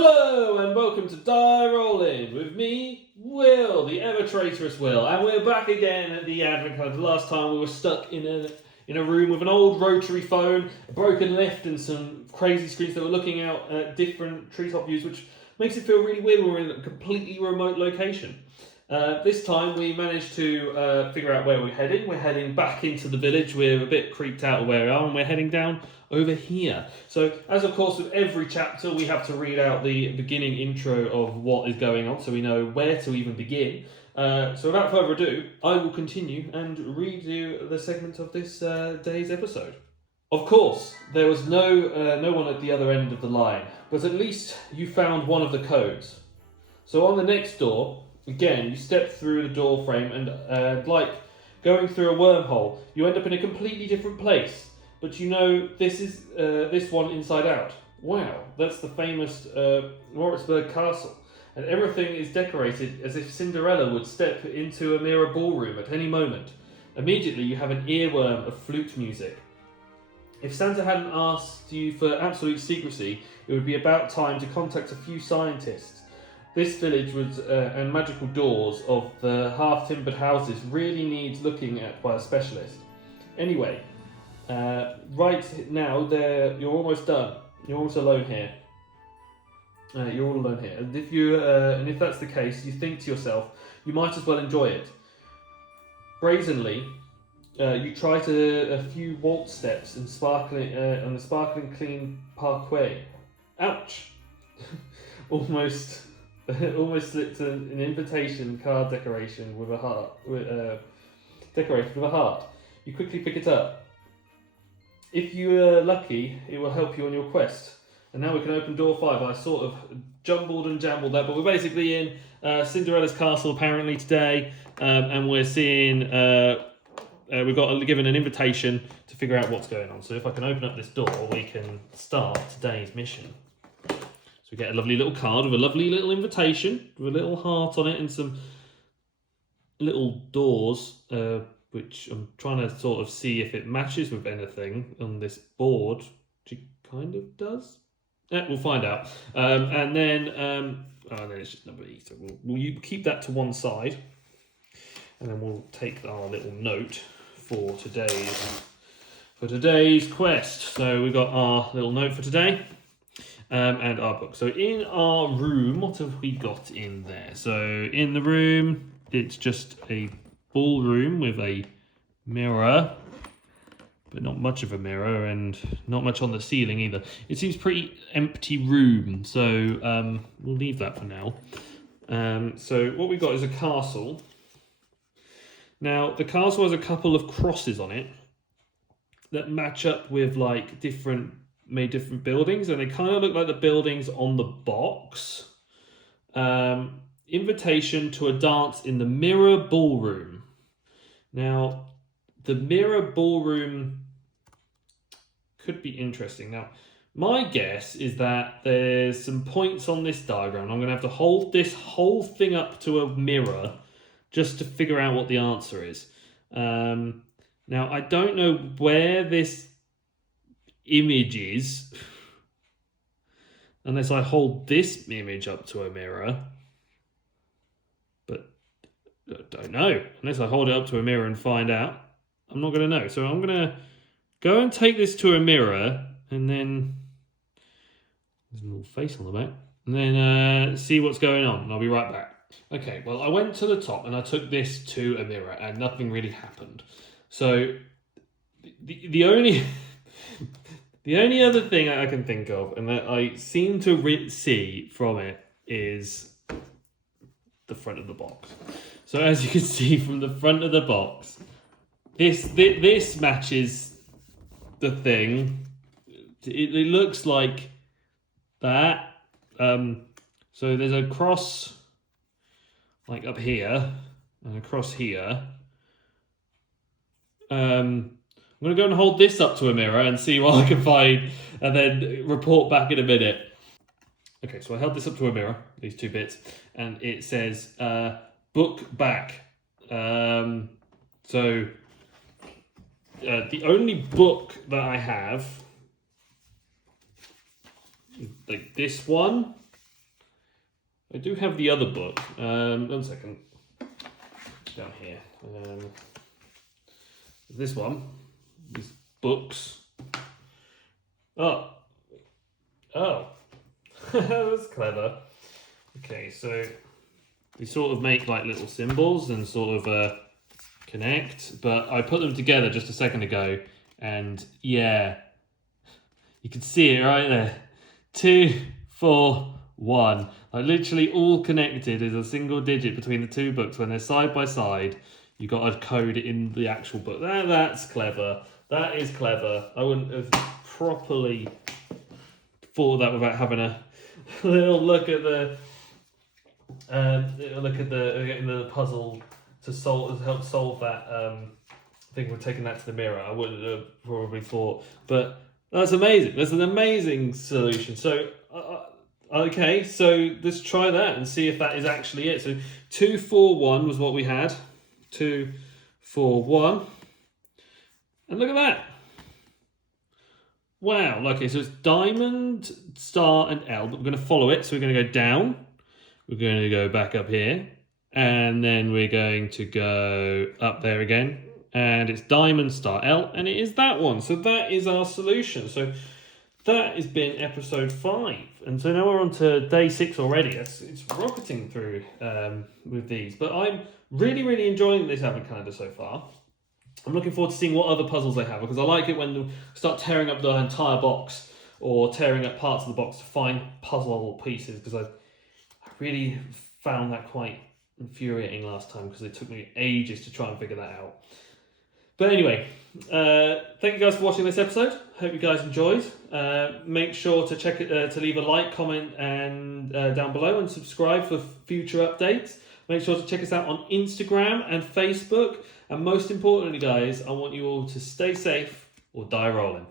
Hello and welcome to Die Rollin with me, Will, the ever traitorous Will, and we're back again at the Advent Calendar. Last time we were stuck in a room with an old rotary phone, a broken lift, and some crazy screens that were looking out at different treetop views, which makes it feel really weird when we're in a completely remote location. This time we managed to figure out where we're heading. We're heading back into the village. We're a bit creeped out of where we are, and we're heading down over here. So, as of course with every chapter, we have to read out the beginning intro of what is going on, so we know where to even begin. So without further ado, I will continue and read you the segment of this day's episode. Of course, there was no one at the other end of the line, but at least you found one of the codes. So on the next door, again, you step through the door frame and like going through a wormhole, you end up in a completely different place. But you know this is this one inside out. Wow, that's the famous Moritzburg Castle. And everything is decorated as if Cinderella would step into a mirror ballroom at any moment. Immediately you have an earworm of flute music. If Santa hadn't asked you for absolute secrecy, it would be about time to contact a few scientists. This village and magical doors of the half-timbered houses really needs looking at by a specialist. Anyway, right now you're almost done. You're almost alone here. You're all alone here. And if that's the case, you think to yourself, you might as well enjoy it. Brazenly, you try a few waltz steps and on the sparkling clean parquet. Ouch! Almost slipped an invitation card decoration with a heart. Decorated with a heart. You quickly pick it up. If you're lucky, it will help you on your quest. And now we can open door 5. I sort of jumbled and jambled that, but we're basically in Cinderella's castle apparently today, and we're seeing we've got given an invitation to figure out what's going on. So if I can open up this door, we can start today's mission. So we get a lovely little card with a lovely little invitation with a little heart on it and some little doors, which I'm trying to sort of see if it matches with anything on this board. Which it kind of does. Yeah, we'll find out. And then it's just number E. So we'll keep that to one side, and then we'll take our little note for today's quest. So we've got our little note for today. And our book. So in our room, what have we got in there? So in the room, it's just a ballroom with a mirror, but not much of a mirror, and not much on the ceiling either. It seems pretty empty room, so we'll leave that for now. So what we've got is a castle. Now, the castle has a couple of crosses on it that match up with like different buildings, and they kind of look like the buildings on the box. Invitation to a dance in the mirror ballroom. Now, the mirror ballroom could be interesting. Now, my guess is that there's some points on this diagram. I'm going to have to hold this whole thing up to a mirror just to figure out what the answer is. Now, I don't know where this image is unless I hold this image up to a mirror, but I don't know. Unless I hold it up to a mirror and find out, I'm not going to know. So I'm going to go and take this to a mirror, and then there's a little face on the back, and then see what's going on, and I'll be right back. Okay, well, I went to the top and I took this to a mirror, and nothing really happened. So the only the only other thing I can think of, and that I seem to see from it, is the front of the box. So as you can see from the front of the box, this matches the thing. It looks like that. So there's a cross like up here and a cross here. I'm going to go and hold this up to a mirror and see what I can find, and then report back in a minute. Okay, so I held this up to a mirror, these two bits, and it says, book back. So the only book that I have is like this one, I do have the other book. 1 second. It's down here. This one. These books. Oh. That's clever. Okay, so they sort of make like little symbols and sort of connect, but I put them together just a second ago, and yeah, you can see it right there. 2, 4, 1. Like literally all connected is a single digit between the two books. When they're side by side, you got to code it in the actual book. That's clever. That is clever. I wouldn't have properly thought that without having a little look at the getting the puzzle to help solve that. I think we're taking that to the mirror. I wouldn't have probably thought, but that's amazing. That's an amazing solution. So okay, so let's try that and see if that is actually it. So 2, 4, 1 was what we had. 2, 4, 1, and look at that. Wow. Okay, so it's diamond, star, and L, but we're going to follow it. So we're going to go down. We're going to go back up here. And then we're going to go up there again. And it's diamond, star, L, and it is that one. So that is our solution. So that has been episode 5. And so now we're on to day 6 already. It's rocketing through with these. But I'm really, really enjoying this advent calendar so far. I'm looking forward to seeing what other puzzles they have, because I like it when they start tearing up the entire box or tearing up parts of the box to find puzzle pieces, because I really found that quite infuriating last time, because it took me ages to try and figure that out. But anyway, thank you guys for watching this episode. Hope you guys enjoyed. Make sure to check it, to leave a like, comment, and down below, and subscribe for future updates. Make sure to check us out on Instagram and Facebook. And most importantly, guys, I want you all to stay safe or die rolling.